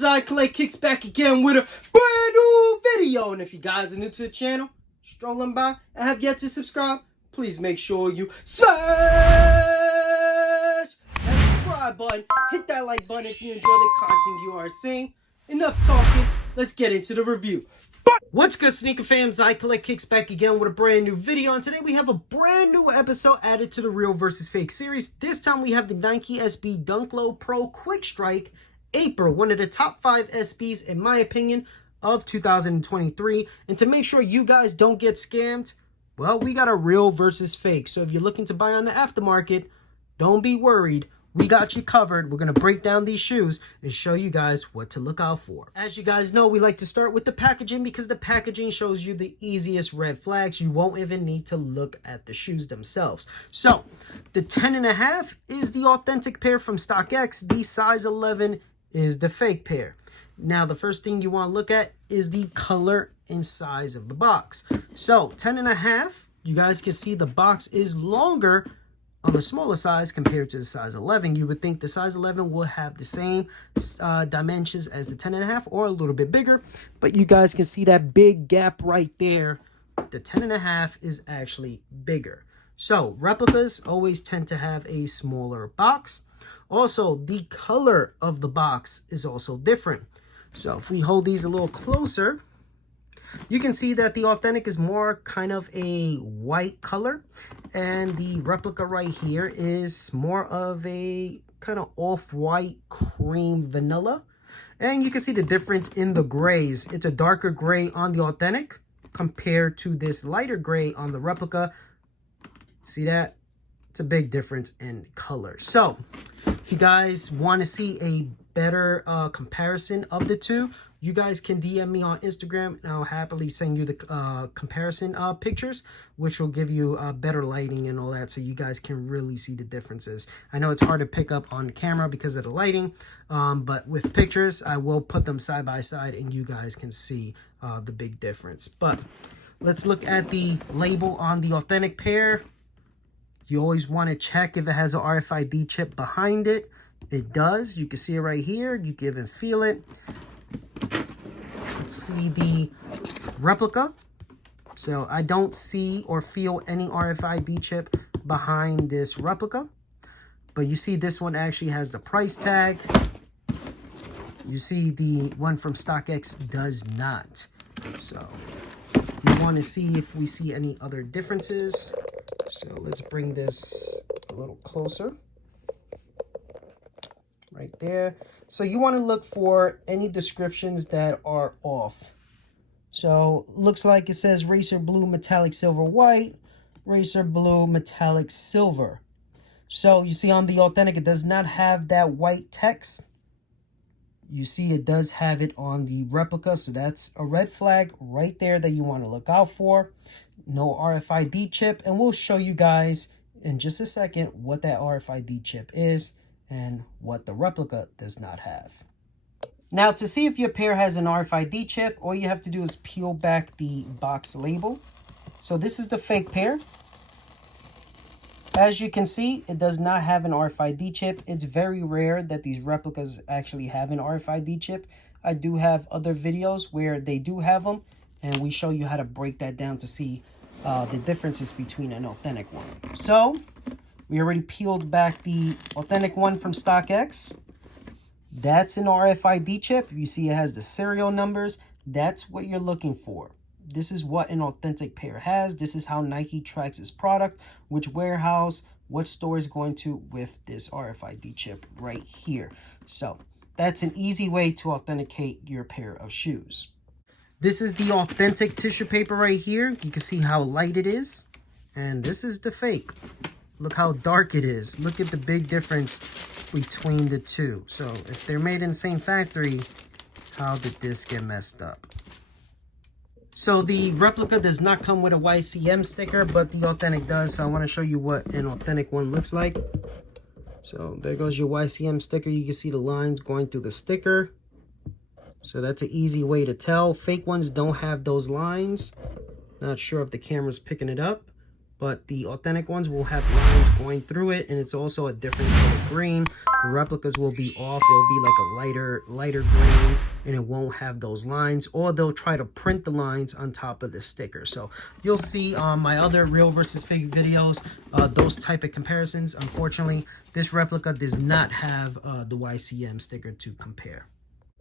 Fam's eb.kicks back again with a brand new video. And if you guys are new to the channel, strolling by and have yet to subscribe, please make sure you smash that subscribe button. Hit that like button if you enjoy the content you are seeing. Enough talking, let's get into the review. What's good, sneaker fams? eb.kicks back again with a brand new video, and today we have a brand new episode added to the Real vs. Fake series. This time we have the Nike SB Dunk Low Pro Quick Strike April, one of the top 5 SBs in my opinion of 2023. And to make sure you guys don't get scammed, well, we got a Real versus Fake. So if you're looking to buy on the aftermarket, don't be worried. We got you covered. We're going to break down these shoes and show you guys what to look out for. As you guys know, we like to start with the packaging because the packaging shows you the easiest red flags. You won't even need to look at the shoes themselves. So the 10.5 is the authentic pair from StockX. The size 11 is the fake pair. Now, the first thing you want to look at is the color and size of the box. So 10.5, you guys can see the box is longer on the smaller size compared to the size 11. You would think the size 11 will have the same dimensions as the 10.5 or a little bit bigger, but you guys can see that big gap right there. The 10.5 is actually bigger. So replicas always tend to have a smaller box. Also, the color of the box is also different. So if we hold these a little closer, you can see that the authentic is more kind of a white color, and the replica right here is more of a kind of off-white cream vanilla. And you can see the difference in the grays. It's a darker gray on the authentic compared to this lighter gray on the replica. See that? It's a big difference in color. So if you guys want to see a better comparison of the two, you guys can DM me on Instagram and I'll happily send you the comparison pictures, which will give you better lighting and all that, so you guys can really see the differences. I know it's hard to pick up on camera because of the lighting, but with pictures, I will put them side by side and you guys can see the big difference. But let's look at the label on the authentic pair. You always want to check if it has an RFID chip behind it. It does. You can see it right here. You can even feel it. Let's see the replica. So I don't see or feel any RFID chip behind this replica. But you see this one actually has the price tag. You see the one from StockX does not. So you want to see if we see any other differences. So let's bring this a little closer. Right there. So you want to look for any descriptions that are off. So looks like it says racer blue metallic silver white, racer blue metallic silver. So you see on the authentic it does not have that white text. You see it does have it on the replica, so that's a red flag right there that you want to look out for. No RFID chip, and we'll show you guys in just a second what that RFID chip is and what the replica does not have. Now, to see if your pair has an RFID chip, all you have to do is peel back the box label. So this is the fake pair. As you can see, it does not have an RFID chip. It's very rare that these replicas actually have an RFID chip. I do have other videos where they do have them, and we show you how to break that down to see the differences between an authentic one. So we already peeled back the authentic one from StockX. That's an RFID chip. You see it has the serial numbers. That's what you're looking for. This is what an authentic pair has. This is how Nike tracks its product, which warehouse, what store is going to with this RFID chip right here. So that's an easy way to authenticate your pair of shoes. This is the authentic tissue paper right here. You can see how light it is. And this is the fake. Look how dark it is. Look at the big difference between the two. So if they're made in the same factory, how did this get messed up? So the replica does not come with a YCM sticker, but the authentic does. So I want to show you what an authentic one looks like. So there goes your YCM sticker. You can see the lines going through the sticker. So that's an easy way to tell. Fake ones don't have those lines. Not sure if the camera's picking it up, but the authentic ones will have lines going through it, and it's also a different color green. The replicas will be off. It'll be like a lighter green, and it won't have those lines, or they'll try to print the lines on top of the sticker. So you'll see on my other real versus fake videos, those type of comparisons. Unfortunately, this replica does not have the YCM sticker to compare.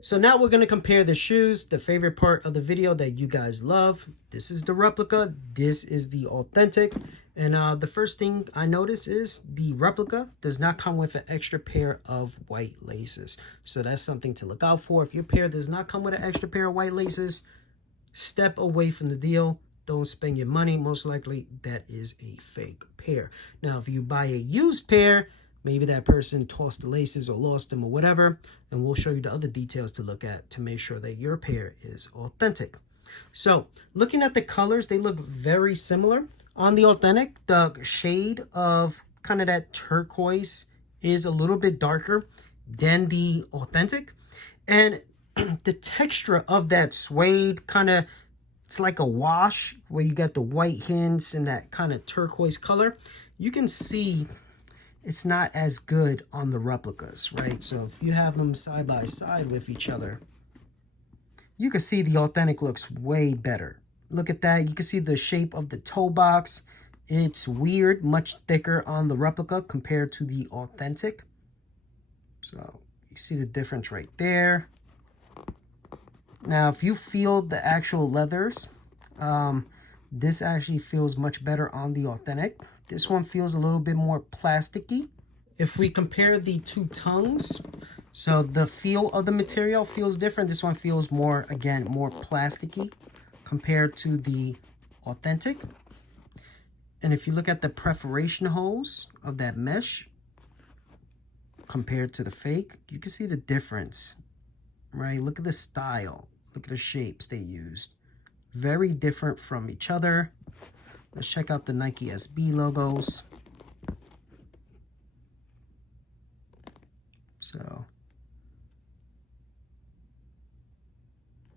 So now we're going to compare the shoes, the favorite part of the video that you guys love. This is the replica, this is the authentic. And the first thing I notice is the replica does not come with an extra pair of white laces. So that's something to look out for. If your pair does not come with an extra pair of white laces, step away from the deal. Don't spend your money. Most likely that is a fake pair. Now, if you buy a used pair, maybe that person tossed the laces or lost them or whatever, and we'll show you the other details to look at to make sure that your pair is authentic. So looking at the colors, they look very similar. On the authentic, the shade of kind of that turquoise is a little bit darker than the authentic. And the texture of that suede kind of, it's like a wash where you got the white hints and that kind of turquoise color. You can see it's not as good on the replicas, right? So if you have them side by side with each other, you can see the authentic looks way better. Look at that. You can see the shape of the toe box. It's weird, much thicker on the replica compared to the authentic. So you see the difference right there. Now, if you feel the actual leathers, this actually feels much better on the authentic. This one feels a little bit more plasticky. If we compare the two tongues, so the feel of the material feels different. This one feels more, again, more plasticky compared to the authentic. And if you look at the perforation holes of that mesh compared to the fake, you can see the difference, right? Look at the style. Look at the shapes they used. Very different from each other. Let's check out the Nike SB logos. So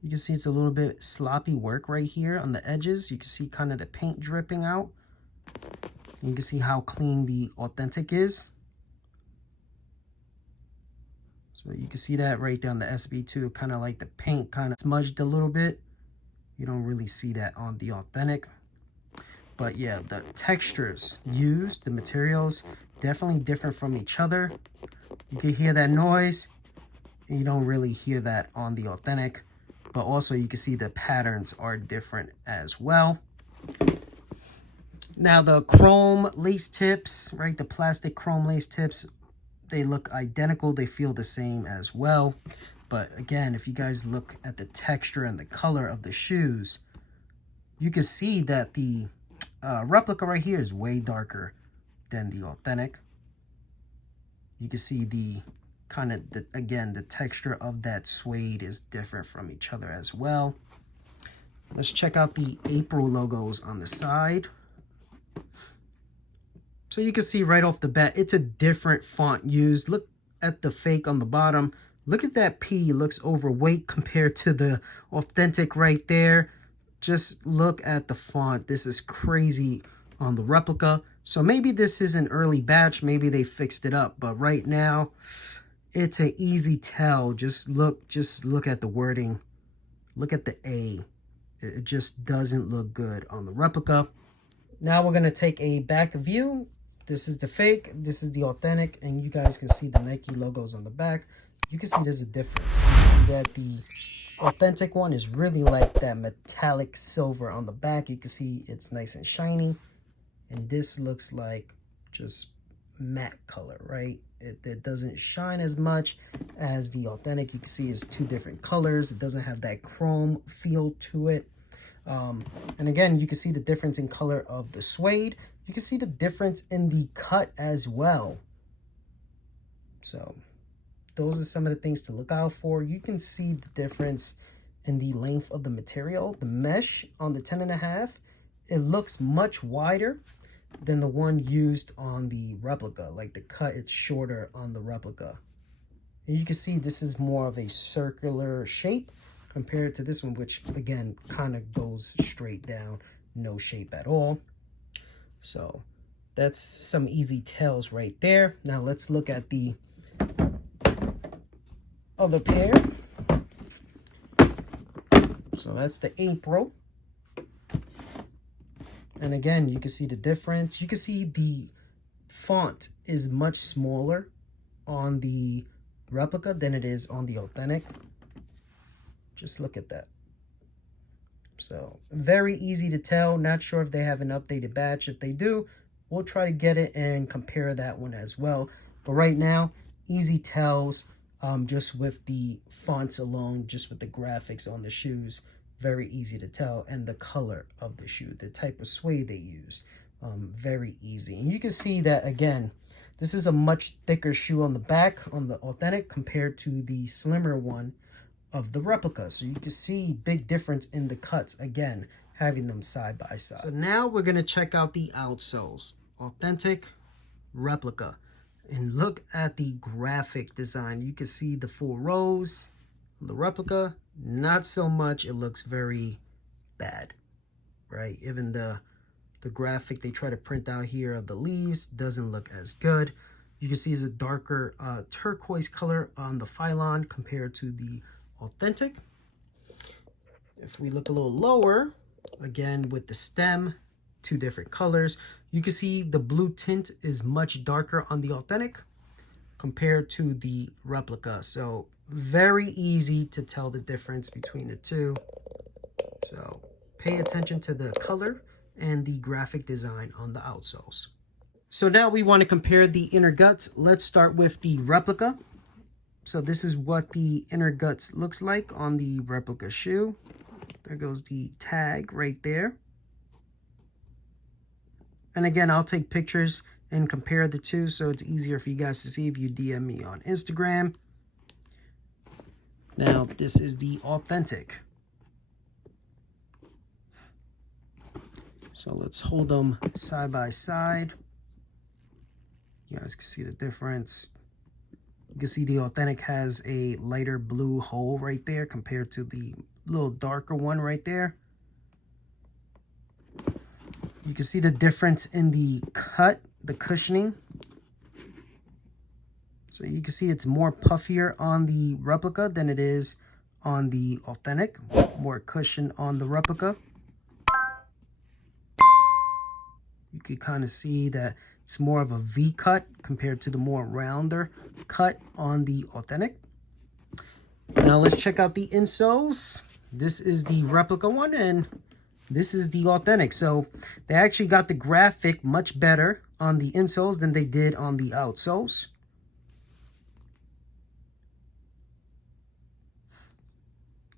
you can see it's a little bit sloppy work right here on the edges. You can see kind of the paint dripping out. And you can see how clean the authentic is. So you can see that right down the SB2, kind of like the paint kind of smudged a little bit. You don't really see that on the authentic. But yeah, the textures used, the materials, definitely different from each other. You can hear that noise, and you don't really hear that on the authentic. But also you can see the patterns are different as well. Now the chrome lace tips, right? The plastic chrome lace tips, they look identical. They feel the same as well. But again, if you guys look at the texture and the color of the shoes, you can see that the replica right here is way darker than the authentic. You can see the kind of, again, the texture of that suede is different from each other as well. Let's check out the April logos on the side. So you can see right off the bat, it's a different font used. Look at the fake on the bottom. Look at that P, it looks overweight compared to the authentic right there. Just look at the font. This is crazy on the replica. So maybe this is an early batch. Maybe they fixed it up. But right now, it's an easy tell. Just look at the wording. Look at the A. It just doesn't look good on the replica. Now we're going to take a back view. This is the fake. This is the authentic. And you guys can see the Nike logos on the back. You can see there's a difference. You can see that the authentic one is really like that metallic silver on the back. You can see it's nice and shiny. And this looks like just matte color, right? It doesn't shine as much as the authentic. You can see it's two different colors. It doesn't have that chrome feel to it. And again, you can see the difference in color of the suede. You can see the difference in the cut as well. So those are some of the things to look out for. You can see the difference in the length of the material. The mesh on the 10.5, it looks much wider than the one used on the replica. Like the cut, it's shorter on the replica. And you can see this is more of a circular shape compared to this one, which again kind of goes straight down, no shape at all. So that's some easy tells right there. Now let's look at the other pair. So that's the April. And again, you can see the difference. You can see the font is much smaller on the replica than it is on the authentic. Just look at that. So very easy to tell. Not sure if they have an updated batch. If they do, we'll try to get it and compare that one as well. But right now, easy tells just with the fonts alone, just with the graphics on the shoes. Very easy to tell. And the color of the shoe, the type of suede they use. Very easy. And you can see that, again, this is a much thicker shoe on the back on the authentic compared to the slimmer one of the replica. So you can see big difference in the cuts, again, having them side by side. So now we're going to check out the outsoles. Authentic, replica. And look at the graphic design. You can see the 4 rows on the replica. Not so much. It looks very bad, right? Even the graphic they try to print out here of the leaves doesn't look as good. You can see it's a darker turquoise color on the Phylon compared to the authentic. If we look a little lower, again with the stem, 2 different colors, you can see the blue tint is much darker on the authentic compared to the replica. So very easy to tell the difference between the two. So pay attention to the color and the graphic design on the outsoles. So now we want to compare the inner guts. Let's start with the replica. So this is what the inner guts looks like on the replica shoe. There goes the tag right there. And again, I'll take pictures and compare the two so it's easier for you guys to see if you DM me on Instagram. Now, this is the authentic. So let's hold them side by side. You guys can see the difference. You can see the authentic has a lighter blue hole right there compared to the little darker one right there. You can see the difference in the cut, the cushioning. So you can see it's more puffier on the replica than it is on the authentic. More cushion on the replica. You can kind of see that it's more of a V cut compared to the more rounder cut on the authentic. Now let's check out the insoles. This is the replica one and this is the authentic. So they actually got the graphic much better on the insoles than they did on the outsoles.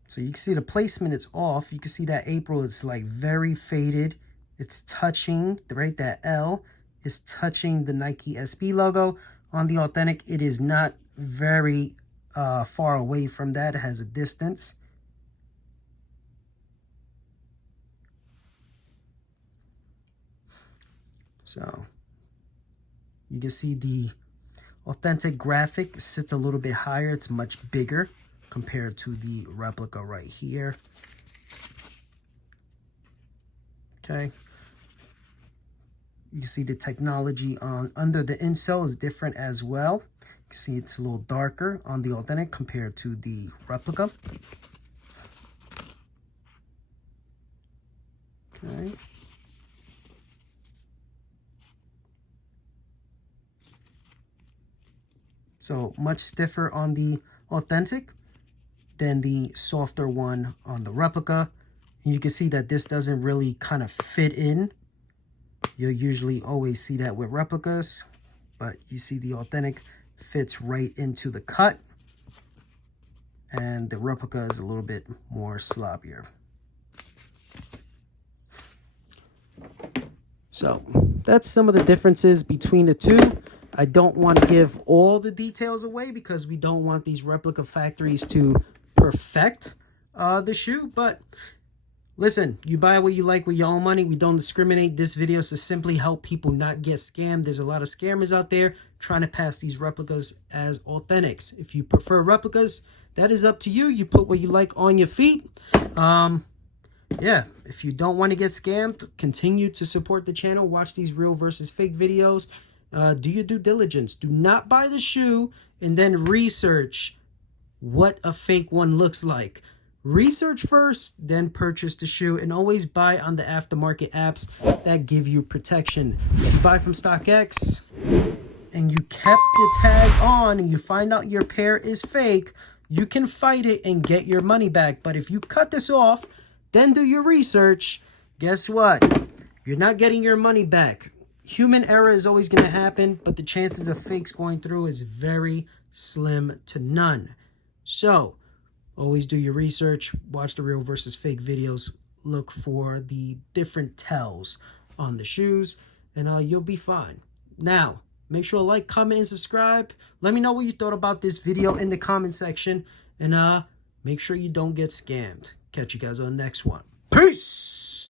So you can see the placement is off. You can see that April is like very faded. It's touching, right? That L is touching the Nike SB logo. On the authentic, it is not very far away from that. It has a distance. So you can see the authentic graphic sits a little bit higher. It's much bigger compared to the replica right here. Okay. You can see the technology on under the insole is different as well. You can see it's a little darker on the authentic compared to the replica. Okay. So much stiffer on the authentic than the softer one on the replica. And you can see that this doesn't really kind of fit in. You'll usually always see that with replicas, but you see the authentic fits right into the cut. And the replica is a little bit more sloppier. So that's some of the differences between the two. I don't want to give all the details away because we don't want these replica factories to perfect the shoe. But listen, you buy what you like with your own money. We don't discriminate. This video is to simply help people not get scammed. There's a lot of scammers out there trying to pass these replicas as authentics. If you prefer replicas, that is up to you. You put what you like on your feet. Yeah, if you don't want to get scammed, continue to support the channel. Watch these real versus fake videos. Do your due diligence. Do not buy the shoe and then research what a fake one looks like. Research first, then purchase the shoe, and always buy on the aftermarket apps that give you protection. If you buy from StockX and you kept the tag on and you find out your pair is fake, you can fight it and get your money back. But if you cut this off, then do your research, guess what? You're not getting your money back. Human error is always going to happen, but the chances of fakes going through is very slim to none. So, always do your research, watch the real versus fake videos, look for the different tells on the shoes, and you'll be fine. Now, make sure to like, comment, and subscribe. Let me know what you thought about this video in the comment section, and make sure you don't get scammed. Catch you guys on the next one. Peace!